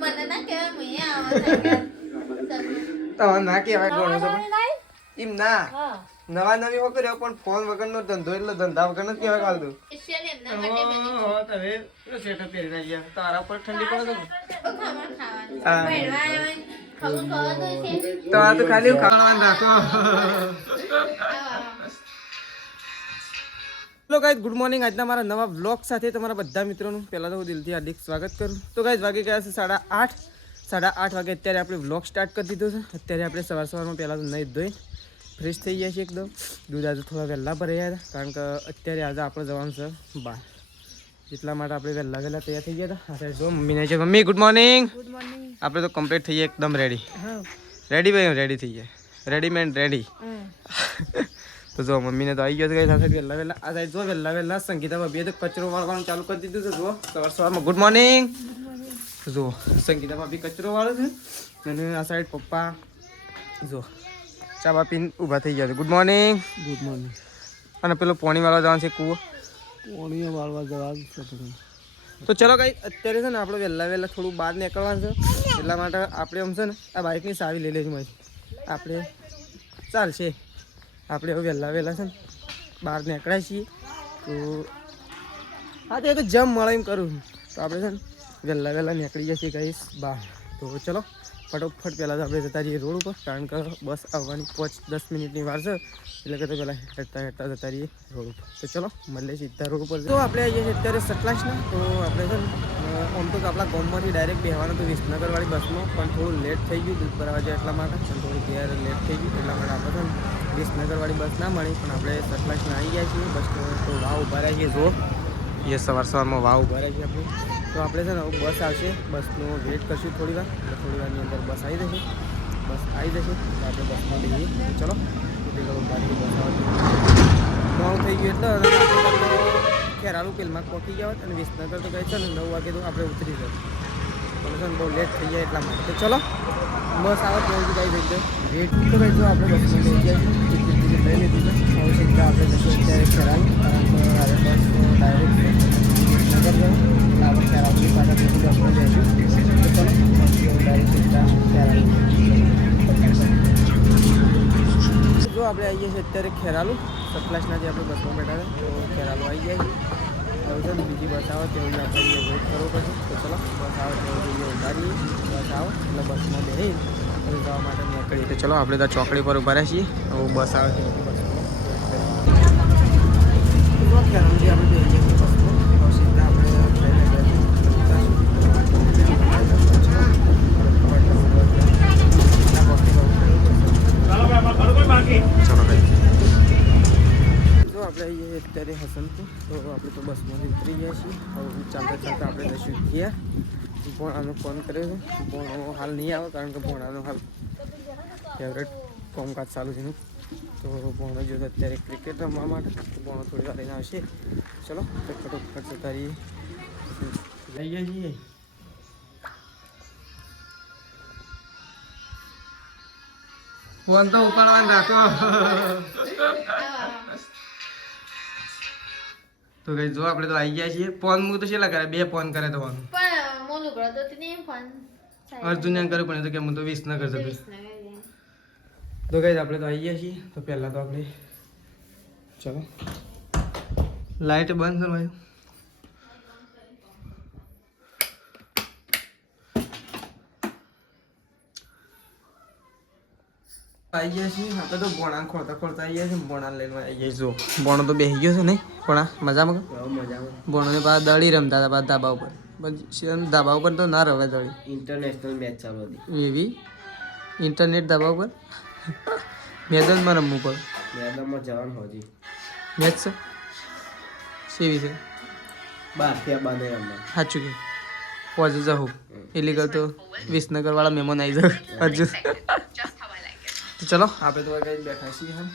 મને ના કહેવાય મેં આવા તો ના કહેવાય કોણ હતો એમ ના નવા નવી વગર પણ ફોન વગરનો ધંધો એટલે ધંધા વગર નો કહેવાય કાલતું સેટઅપ પહેરી નાખ્યા તારા પર ઠંડી પડે તો આ તો ખાલી ખાવાનું રાખો હેલો ગાઈઝ ગુડ મોર્નિંગ આજના મારા નવા વ્લોગ સાથે તમારા બધા મિત્રોનું પહેલાં તો હું દિલથી હાર્દિક સ્વાગત કરું તો ગાઈઝ વાગી ગયા છે 8:30 વાગે અત્યારે આપણે વ્લોગ સ્ટાર્ટ કરી દીધો છે અત્યારે આપણે સવારમાં પહેલાં તો નહીં ધોઈ ફ્રેશ થઈ ગયા છે એકદમ દૂધ આજે થોડા વહેલા ભરાયા હતા કારણ કે અત્યારે આજે આપણે જવાનું છે બહાર એટલા માટે આપણે વહેલા તૈયાર થઈ ગયા હતા જો મમ્મીને છે મમ્મી ગુડ મોર્નિંગ આપણે તો કમ્પ્લીટ થઈ ગયા એકદમ રેડી ભાઈ રેડી થઈ ગયા રેડીમેડ રેડી તો જો મમ્મીને તો આવી ગયો ગઈ સાથે વહેલા આ સાઈડ જો વહેલા સંગીતા ભાભીએ તો કચરો વાળવાનું ચાલુ કરી દીધું છે જો સવારમાં ગુડ મોર્નિંગ જો સંગીતા ભાભી કચરો વાળો છે અને આ સાઈડ પપ્પા જો ચા બા પીને ઊભા થઈ ગયા છે ગુડ મોર્નિંગ અને પેલો પોણી વાળવા જવાનું છે કૂવો પોણી વાળવા જવાનું છે તો ચલો કઈ અત્યારે છે ને આપણે વહેલા થોડું બહાર નીકળવાનું છે એટલા માટે આપણે આમ છે ને આ બાઇકની સાવી લઈ લેશું મારી આપણે ચાલશે આપણે હવે વહેલા છે ને બહાર નીકળ્યા છીએ તો હા તો એ તો જમ મળે એમ કરું તો આપણે છે ને વહેલા નીકળી જશે કહીશ બહાર તો ચલો ફટોફટ પહેલાં તો આપણે જતા રહીએ રોડ ઉપર કારણ કે બસ આવવાની 5-10 મિનિટની વાર છે એટલે કે તો પહેલાં હેઠતા જતા રહીએ રોડ ઉપર તો ચલો મળીએ સીધા રોડ ઉપર તો આપણે આવીએ છીએ અત્યારે સતલાસના તો આપણે છે ને આમ તો આપણા ગામમાંથી ડાયરેક્ટ બેસવાનું તો વિસનગરવાળી બસમાં પણ થોડું લેટ થઈ ગયું દૂધ ભરાવા જાય એટલા માટે પણ થોડું ત્યારે લેટ થઈ ગયું એટલા માટે આપણે છે ને વિસનગરવાળી બસ ના મળી પણ આપણે સતલાસના આવી ગયા છીએ બસ તો વાવ ઉભા રહ્યા છીએ જો એ સવારમાં વાવ ઉભા રહ્યા છીએ આપણે તો આપણે છે ને બસ આવશે બસનો વેઇટ કરશું થોડી વાર એટલે થોડી વારની અંદર બસ આવી જશે તો આપણે બસમાં લઈએ ચલો ગાડી બસ આવતી મોડું થઈ ગયું એટલે ખેરાલુ પેલમાં પહોંચી ગયા હોત અને વિસનગર તો ગઈ છે ને 9 વાગે તો આપણે ઉતરી જાય પણ છે ને બહુ લેટ થઈ જાય એટલા માટે તો ચલો બસ આવે તો કઈ જગ્યાએ વેટ તો ભાઈ જો આપણે બસમાં લઈ જાય ટિકિટ લઈ લીધી છે હવે સીધા આપણે જશું અત્યારે ખેરાલુ કારણ કે હવે બસ ડાયરેક્ટ વિસનગર જાય આપણે ખેરાલુની પાછળ બસમાં જઈશું તો ચલો ડાયરેક્ટ સીધા ખેરાલુ જો આપણે આવીએ છીએ અત્યારે ખેરાલુ સતલાસના જે આપણે બસમાં બેઠા છે તો ખેરાલુ આવી જાય છે હવે છે ને બીજી બસ આવે તેવું આપણે વેઇટ કરવો પડશે તો ચલો બસ આવે તેવું જોઈએ ઉભારીએ બસ આવો એટલે બસમાં બેસી હવે જવા માટે નીકળીએ તો ચલો આપણે તો ચોકડી પર ઉભા રહ્યા છીએ હવે બસ આવે તે બસમાં ખેરાલુથી આપણે જઈએ છીએ બસમાં તો સીધા આપણે આપણે અત્યારે હસનપુર તો આપણે તો બસમાંથી ઉતરી ગયા છીએ હવે ચાલતા આપણે જઈશું ગયા ભોણાનો ફોન કર્યો છે ભોણો હાલ નહીં આવે કારણ કે ભોણાનો હાલ ફેવરેટ કામકાજ ચાલુ છે તો ભોણો જો અત્યારે ક્રિકેટ રમવા માટે ભોણો થોડી વાર લઈને આવશે ચલો તો ફટોફટ જતા રહીએ જઈએ છીએ ફોન તો ઉપાડવાનું રાખો તો કઈ જો આપણે તો આવી ગયા છીએ ફોન હું તો છેલ્લા કરે 2 ફોન કરે તો ફોન પણ મોલું કરો તો તે ફોન અર્જુન ને કર્યું પણ તો કે હું તો વિસનગર જતો તો કઈ આપણે તો આવી ગયા છીએ તો પહેલા તો આપણે ચલો લાઈટ બંધ કરવાયું આવી ગયા છીએ આપણે તો ભોણા ખોલતા આવી ગયા છે ભોણા લઈને આવી ગયા જો ભોણો તો બેસી ગયો છે નહીં ભોણા મજામાં ભોણોને પાછા દળી રમતા હતા પાછા ધાબા ઉપર ધાબા ઉપર તો ના રવે દળી ઇન્ટરનેશનલ મેચ ચાલુ હતી એવી ઇન્ટરનેટ ધાબા ઉપર મેદાનમાં રમવું પડે મેદાનમાં જવાનું હોજી મેચ છે સેવી છે બાર બાને રમવા સાચું કે પહોંચી જાઉં એટલે કરતો વિસનગર વાળા મહેમાન આવી જાવ અર્જુન તો ચલો આપણે તો કઈ બેઠા છીએ હા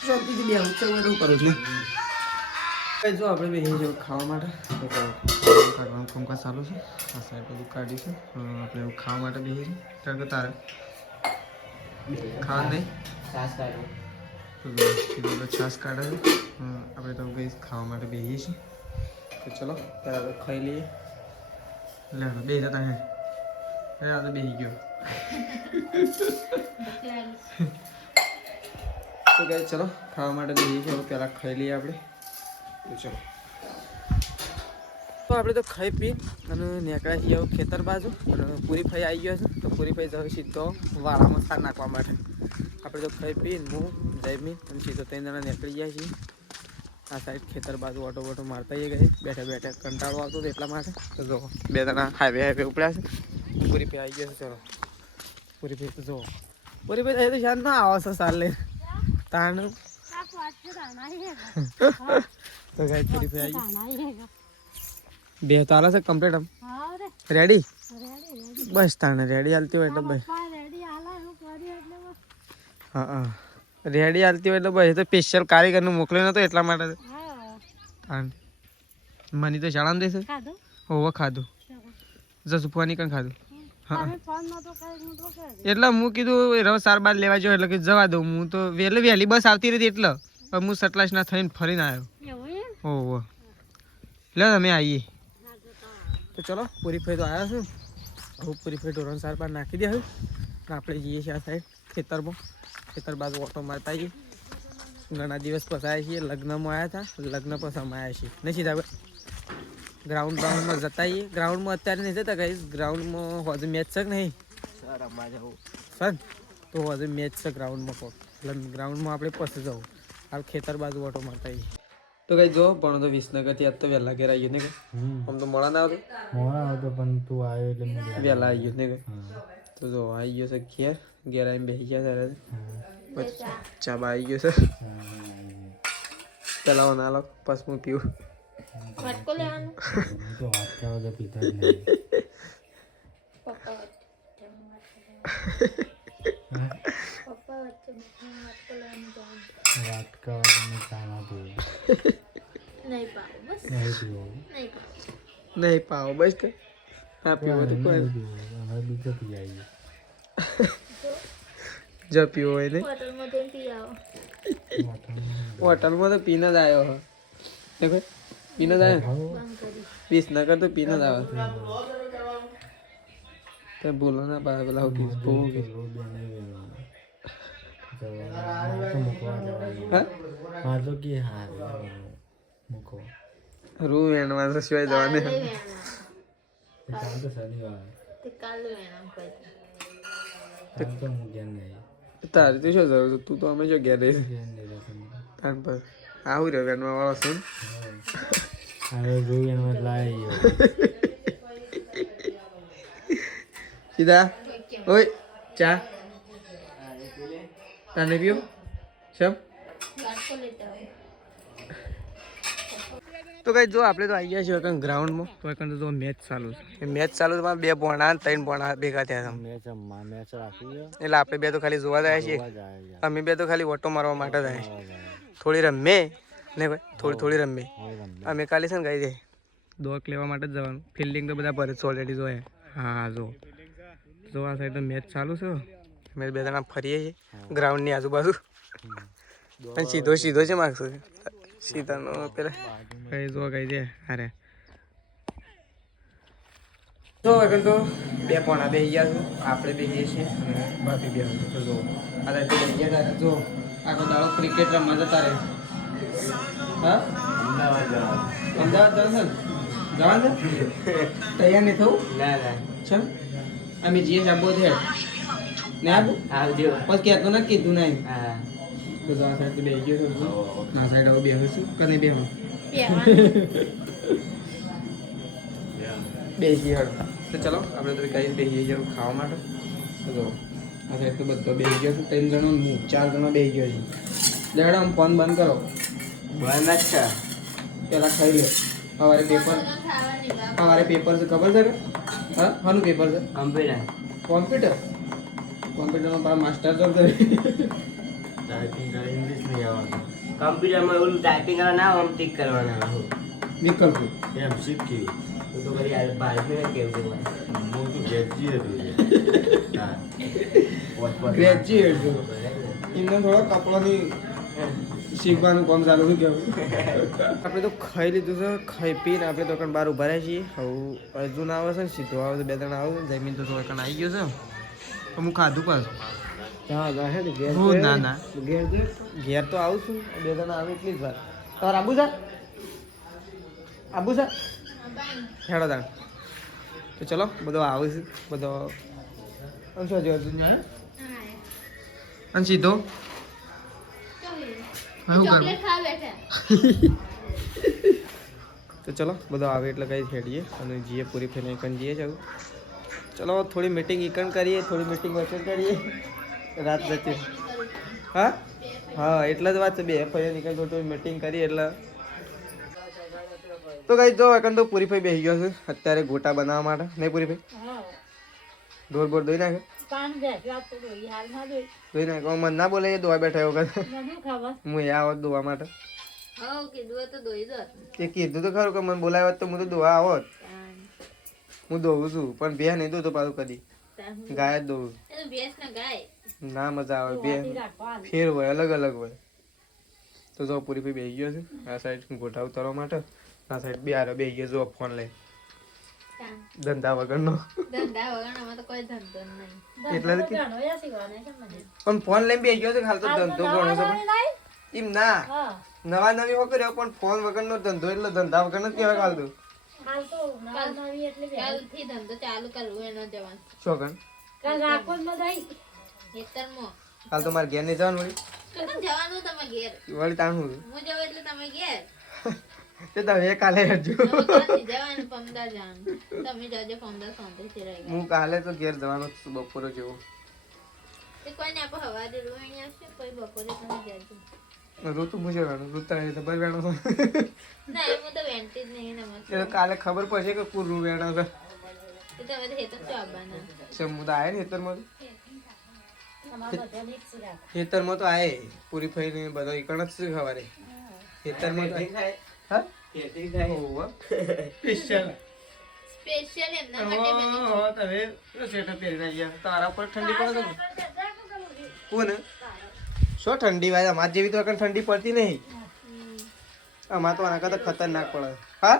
શાંતિથી બે હું કરું છું કઈ જો આપણે બેસી જવું ખાવા માટે કાઢવાનું કામકાજ ચાલુ છે આ સાઈડ બધું કાઢ્યું છે આપણે એવું ખાવા માટે બેસી છીએ કારણ કે તારે ખાવા નહીં છાસ કાઢો તો છાસ કાઢે છે આપણે તો કંઈ ખાવા માટે બેસીએ છીએ તો ચલો પહેલાં તો ખાઈ લઈએ લે બે જતા હે આ તો બેસી ગયો તો ગાઈસ ચલો ખાવા માટે બેસી ગયો પહેલાં ખાઈ લઈએ આપણે તો ચલો તો આપણે તો ખાઈ પી અને નીકળ્યા છીએ ખેતર બાજુ અને પૂરી ફઈ આવી ગયો છે તો પૂરી ફઈ જવું સીધો વાળામાં સાર નાખવા માટે આપણે તો ખાઈ પી હું જઈમી અને સીધો 3 જણા નીકળી ગયા છીએ આ સાઈડ ખેતર બાજુ ઓટો બોટો મારતા ગઈ બેઠા બેઠા કંટાળો આવતો હતો એટલા માટે તો જો 2 જણા હાઈવે ઉપડ્યા છે પૂરી ફઈ આવી ગયો છે ચલો પૂરી ફઈ તો જો પૂરી ફઈ તો શાંત ના આવો છે સાર લઈને તાણ તો ગાઈસ પૂરી ફઈ આવી બે તાલા છે કમ્પ્લીટ આમ રેડી બસ તાણે રેડી હાલતી હોય એટલે ભાઈ હા હા રેડી હાલતી હોય એટલે ભાઈ તો સ્પેશિયલ કારીગરનું મોકલ્યો નતો એટલા માટે મની તો શાળામાં દેશે હોવા ખાધું જસુફવાની કણ ખાધું હા એટલે હું કીધું રવ સાર બાર લેવા જાવ એટલે કે જવા દઉં હું તો વહેલી બસ આવતી રહી એટલે પણ હું સટલાસના થઈને ફરીને આવ્યો ઓહો લે અમે આવીએ તો ચલો પૂરી ફઈ તો આવ્યા છું હવે પૂરી ફઈ ઢોરણ સાર બાર નાખી દે હવે આપણે જઈએ છીએ આ સાઈડ ખેતર બાજુ ઓટો મારતા આવીએ ઘણા દિવસ પછી આવ્યા છીએ લગ્નમાં આવ્યા હતા લગ્ન પછી અમે આવ્યા છીએ નહીં સીધા ગ્રાઉન્ડમાં જતા આવીએ ગ્રાઉન્ડમાં અત્યારે નહીં જતા કઈ ગ્રાઉન્ડમાં હજુ મેચ છે કે નહીં સર તો હજુ મેચ છે ગ્રાઉન્ડમાં એટલે ગ્રાઉન્ડમાં આપણે પછી જવું હાલ ખેતર બાજુ ઓટો મારતા આવીએ તો કઈ જો પણ તો વિસનગરથી આજ તો વહેલા ઘેર આવી ગયો ને કે આમ તો મોડા ના આવતો પણ તું આવ્યો એટલે વહેલા આવી ગયો ને કે તો જો આવી ગયો છે ઘેર આવીને બેસી ગયા ત્યારે પછી ચાબા આવી ગયો છે પેલા ના લો પછી હું પીવું વાટકો લેવાનો તો વાટકા વગર પીતા જ નહીં પપ્પા વચ્ચે વાટકો લેવાનું જવાનું વાટકા વગર ચા ના પીવું નહીં પાવ બસ નહીં પીવું નહીં પાવો બસ કે હા પીવો તો કોઈ અમે બીજો પી આવીએ જો પીવો હોય ને હોટલમાં જઈને પી આવો હોટલમાં તો પીને જ આવ્યો હો દેખો પીને જ આવ્યો બંધ કરી વિસનગર તો પીને જ આવે તો બોલો ના પાછા પેલા હું કીધું બહુ હા તો કે હા મૂકો રૂ વેણમાં તો સિવાય જવા દે કાલ તો શનિવાર તે કાલે વેણામ કરી કાલ તો હું જ્ઞાન નહીં તારી તો શું જરૂર છે? તું તો હંમેશા ઘેર રહીશ જ્ઞાન નહીં રહેતું તાન પર આવું રહ્યો વેણમાં વાળો છું હવે જોઈ એમાં લાવી ગયો સીધા ઓય ચા તને પીઓ સબ વાટકો લેતા આવો તો કઈ જો આપણે તો આવી ગયા છીએ કંઈ ગ્રાઉન્ડમાં તો કંઈ તો મેચ ચાલુ છે મેચ ચાલુ છે 2 પોણા 3 પોણા ભેગા થયા છે મેચ રાખી એટલે આપણે 2 તો ખાલી જોવા જાય છીએ અમે 2 તો ખાલી ઓટો મારવા માટે જાય થોડી રમે ને ભાઈ થોડી રમે અમે કાલે છે ને કઈ જાય દોક લેવા માટે જ જવાનું ફિલ્ડિંગ તો બધા ભરે છે ઓલરેડી જોઈએ હા જો આ સાઈડ તો મેચ ચાલુ છે અમે 2 જણા ફરીએ છીએ ગ્રાઉન્ડની આજુબાજુ અને સીધો છે માગશો સીધાનો પેલા કઈ જો કઈ દે અરે તો આગળ તો 2 પોણા બેસી ગયા છું આપણે બેસીએ છીએ અને ભાભી બે તો જો આ તો બેસી ગયા હતા જો આખો દાડો ક્રિકેટ રમવા જતા રહે હા અમદાવાદ જવાનું છે તૈયાર નહીં થવું ના ચલ અમે જઈએ જાબો છે ને આબુ આવજો પછી કહેતો ના કીધું નહીં હા તો આ સાઈડ તો બેસી ગયો છું આ સાઈડ હવે બેસીશું કે નહીં બેહું બેસી હળ તો ચલો આપણે તો કઈ બેસી ગયો ખાવા માટે તો જો આ સાઈડ તો બધો બેસી ગયો છું 3 જણો હું 4 જણો બેસી ગયો છું લેડો આમ ફોન બંધ કરો બંધ જ છે પેલા ખાઈ લે સવારે પેપર ખાવાની બાપ સવારે પેપર છે ખબર છે કે હા શાનું પેપર છે કમ્પ્યુટર કોમ્પ્યુટરમાં પાછા માસ્ટર તો કરે ટાઈપિંગ કરે ઇંગ્લિશ નહીં આવવાનું કમ્પ્યુટરમાં ઓલું ટાઈપિંગ કરવા ના આમ ટીક કરવાના હું વિકલ્પ એમ શીખી તો કરી આ ભારતમાં કેવું હોય હું તો ગ્રેજ્યુએટ હા ગ્રેજ્યુએટ જો એમને થોડો કપડાની શીખવાનું કામ ચાલુ શું કેવું આપણે તો ખાઈ લીધું છે ખાઈ પીને આપણે તો બહાર ઉભા રહ્યા છીએ હવે અર્જુન આવે છે ને સીધો આવે છે 2 જણા આવે છે જમીન તો થોડા આવી ગયો છે તો હું ખાધું પાછું ના ના ઘેર તો આવું છું 2 જણા આવે એટલી જ વાર તમારે આબુ છે હેડો તાણ તો ચલો બધો આવે છે બધો શું હજુ અર્જુન અને સીધો ચોકલેટ ખાવા બેઠા તો ચલો બધો આવે એટલે કઈ હેડીએ અને જીએ પૂરી ફેને એકન જઈએ જાવ ચલો થોડી મીટિંગ એકન કરીએ થોડી મીટિંગ વચ્ચે કરીએ રાત જતી હા હા એટલે જ વાત છે 2 ફરી નીકળી થોડી મીટિંગ કરીએ એટલે તો કઈ જો એકન તો પૂરી ફઈ બેસી ગયો છે અત્યારે ગોટા બનાવવા માટે નહીં પૂરી ફઈ ઢોર બોર દોઈ નાખે દોઈ નાખે મને ના બોલે એ દોવા બેઠા વખત હું એ આવત દોવા માટે હો કીધું તો દોઈ દો એ કીધું તો ખરું કે મને બોલાવ્યો તો હું તો દોવા આવત હું દોવું છું પણ બે નહીં દોતો પાછું કદી ગાય જ દોવું ભેંસ ના ગાય ના મજા આવે બે ફેર હોય અલગ અલગ હોય તો જો પૂરી પી બેસી ગયો છે આ સાઈડ ગોઠા ઉતારવા માટે આ સાઈડ બે હારે બેસી ગયો જો ફોન લઈ ધંધા વગરનો ધંધા વગર તો કોઈ ધંધો નહીં એટલે પણ ફોન લઈને બેસી ગયો છે ખાલી તો ધંધો ઘણો છે એમ ના નવા નવી હો કર્યો પણ ફોન વગરનો ધંધો એટલે ધંધા વગરનો જ કહેવાય ખાલી કાલથી ધંધો ચાલુ કરવું એનો જવાન છોકન ખેતરમાં હાલ તો મારે ઘેર નહીં જવાનું વળી જવાનું તમે ઘેર વળી તાણ હું હું જાઉં એટલે તમે ઘેર તે તમે કાલે હજુ જવાનું પમદાર જવાનું તમે જજો પમદાર શાંતિથી રહી હું કાલે તો ઘેર જવાનો જ છું બપોરે જેવો તે કોઈ ને આપણે હવારે રોઈ આવશે કોઈ બપોરે તમે જજો ઋતુ પૂછવાનું ઋતુ ખબર વેણો છે ના હું તો વેંટી જ નહીં ને એટલે કાલે ખબર પડશે કે પૂરું વેણો છે તમે તો હેતર તો આવવાના છે હું તો આય ને ખેતરમાં તો આય પૂરી ફઈ ને બધો ઈકણ જ છે સવારે ખેતરમાં તો હા સ્પેશિયલ સ્પેશિયલ એમના માટે બની તમે સ્વેટર પહેરીને આવ્યા તારા પર ઠંડી પડે છે કોને શું ઠંડી વાય અમાર જેવી તો ઠંડી પડતી નહીં અમાર તો આના કરતા ખતરનાક પડે હા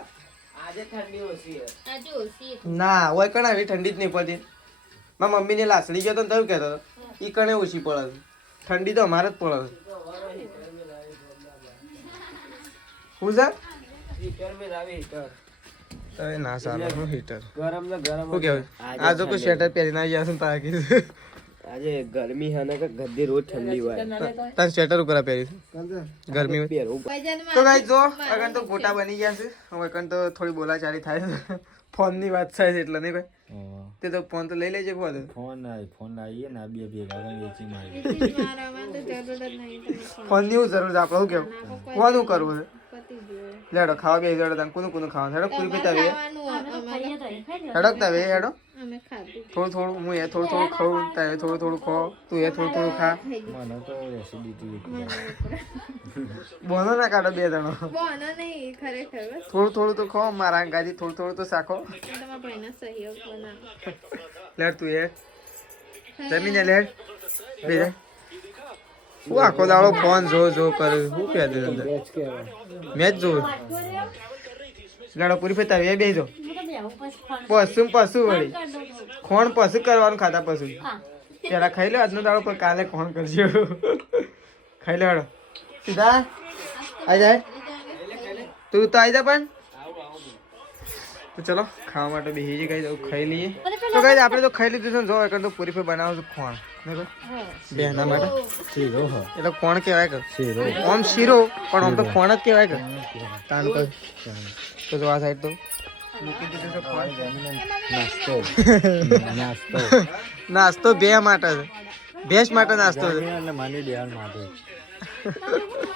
આજે ઠંડી ઓછી છે આજે ઓછી ના હોય કણ આવી ઠંડી જ નહીં પડતી મારા મમ્મીને લાસડી ગયો તો તયું કહેતો ઈ કણે ઓછી પડે ઠંડી તો અમારે જ પડે હું છે હીટર મે લાવી હીટર તો ના સારું હીટર ગરમ ને ગરમ શું કહેવાય આ તો કોઈ સ્વેટર પહેરીને આવી જશે ને તારા કીધું આજે ગરમી હે ને કે ગદ્દી રોજ ઠંડી હોય તાર સ્વેટર ઉપર પહેરીશ ગરમી હોય પહેરવું તો ગાઈસ જો અગન તો ગોટા બની ગયા છે હવે અગન તો થોડી બોલાચાલી થાય છે ફોન ની વાત થાય છે એટલે નહીં ભાઈ તે તો ફોન તો લઈ લેજે ફોન ફોન આવીએ ને બે ભેગા વેચી મારી ફોન ની જરૂર છે આપણે શું કેવું ફોન શું કરવું છે લેડો ખાવા બે લેડો તને કોનું ખાવાનું હેડો પૂરી પીતા વે હેડો તા વે હેડો અમે ખાધું થોડું હું એ થોડું ખાઉં તારે થોડું ખા તું એ થોડું ખા મને તો એસિડિટી બોનો ના કાઢો 2 જણો બોનો નહીં ખરેખર બસ થોડું તો ખાઓ મારા ગાજી થોડું તો શાખો તમારા ભાઈના સહયોગ બનાવો લેડ તું એ જમીને લેડ બે હું આખો દાડો ફોન જો કરે શું કહે દે મેચ જો લેડો પૂરી ફેતા વે બેજો પશુ વળી કોણ પશુ કરવાનું ખાતા પશુ પેલા ખાઈ લો આજનો દાડો પર કાલે કોણ કરજો ખાઈ લો હેડો સીધા આવી જાય તું તો આવી જા પણ તો ચલો ખાવા માટે બેસી જઈએ કઈ ખાઈ લઈએ તો કઈ આપણે તો ખાઈ લીધું છે જો એક તો પૂરી ફે બનાવું છું ખોણ બેના માટે શીરો એટલે કોણ કહેવાય કે શીરો આમ શીરો પણ આમ તો ખોણ જ કહેવાય કે તાન તો જો આ સાઈડ તો મૂકી દીધું છે ખોણ નાસ્તો બે માટે છે ભેંસ માટે નાસ્તો છે અને માની દેવાન માટે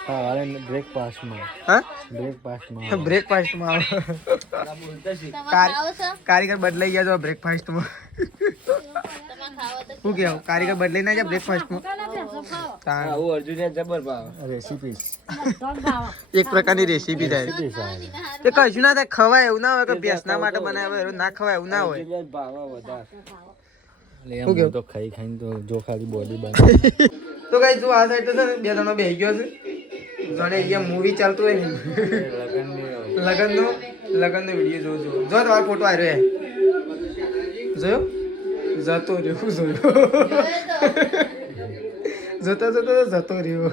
સવારે બ્રેકફાસ્ટમાં હા બ્રેકફાસ્ટમાં બ્રેકફાસ્ટમાં આવે કારીગર બદલાઈ ગયા જો બ્રેકફાસ્ટમાં શું કેવું કારીગર બદલાઈ ના જાય બ્રેકફાસ્ટમાં આવું અર્જુને જબર ભાવ રેસીપીસ એક પ્રકારની રેસીપી થાય તે કશું ના થાય ખવાય એવું ના હોય કે ભેંસના માટે બનાવે એવું ના ખવાય એવું ના હોય ભાવ વધારે એટલે એમ તો ખાઈને તો જો ખાલી બોડી બને તો કઈ જો આ સાઈડ તો છે ને 2 જણો બેસી ગયો છે જોને અહીંયા મૂવી ચાલતું હોય ને લગનનો વિડીયો જોજો જો તમારો ફોટો આવ્યો જોયો જતો રહ્યો જોતો જતો રહ્યો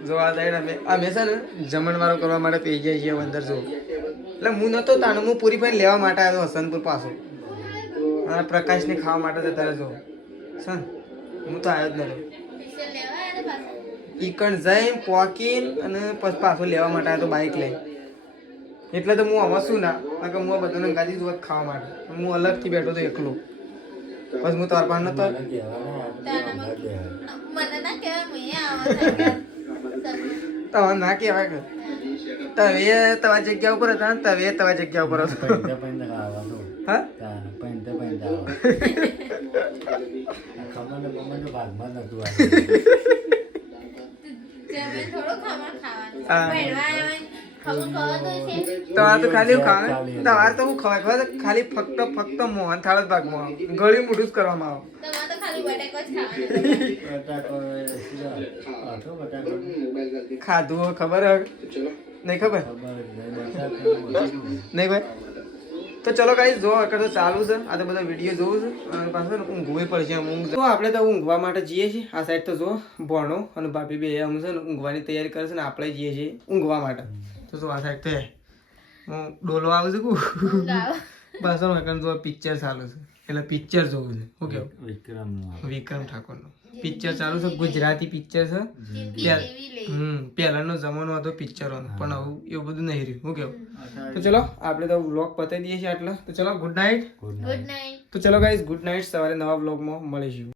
જો આ સાઈડ અમે છે ને જમણવારો કરવા માટે પી જાય છીએ અંદર જો એટલે હું નતો તાણ હું પૂરી ભાઈ લેવા માટે આવ્યો હસનપુર પાછો અને પ્રકાશને ખાવા માટે જતા રહેજો સન હું તો આવ્યો જ નતો ઈકણ જઈને પોકીન અને પછી પાછો લેવા માટે આવ્યો તો બાઇક લઈ એટલે તો હું આમાં શું ના કારણ કે હું આ બધાને ગાડી જોવા ખાવા માટે હું અલગથી બેઠો તો એકલો પછી હું તાર પાસે નતો મને ના કહેવાય તમારે ના કહેવાય કે તમે તમારી જગ્યા ઉપર હતા ને તમે તમારી જગ્યા ઉપર હતો હા તમારે તો ખાલી તમારે તો હું ખવાય ખાલી ફક્ત મોહન થાળ જ ભાગમાં ગળ્યું મોઢું જ કરવામાં આવે ખાધું હોય ખબર હે નહીં ખબર નહીં ભાઈ તો ચલો ગાઈસ જો આગળ તો ચાલુ છે આ તો બધા વિડીયો જોવું છે અને પાછું ઊંઘવું પડશે ઊંઘ તો આપણે તો ઊંઘવા માટે જઈએ છીએ આ સાઈડ તો જો ભણો અને ભાભી બે અમુક છે ને ઊંઘવાની તૈયારી કરે છે ને આપણે જઈએ છીએ ઊંઘવા માટે તો શું આ સાઈડ તો હું ડોલો આવું છું બસ આગળ જો પિક્ચર ચાલુ છે એટલે પિક્ચર જોવું છે શું કેવું વિક્રમ ઠાકોરનું પિક્ચર ચાલુ છે ગુજરાતી પિક્ચર છે પહેલાનો જમાનો હતો પિક્ચરોનો પણ હવે એવું બધું નહીં રહ્યું શું કેવું તો ચલો આપણે તો વ્લોગ પતાવી દઈએ છીએ આટલા તો ચલો ગુડ નાઇટ ગુડ નાઇટ તો ચલો ગાઈઝ ગુડ નાઇટ સવારે નવા વ્લોગમાં મળીશું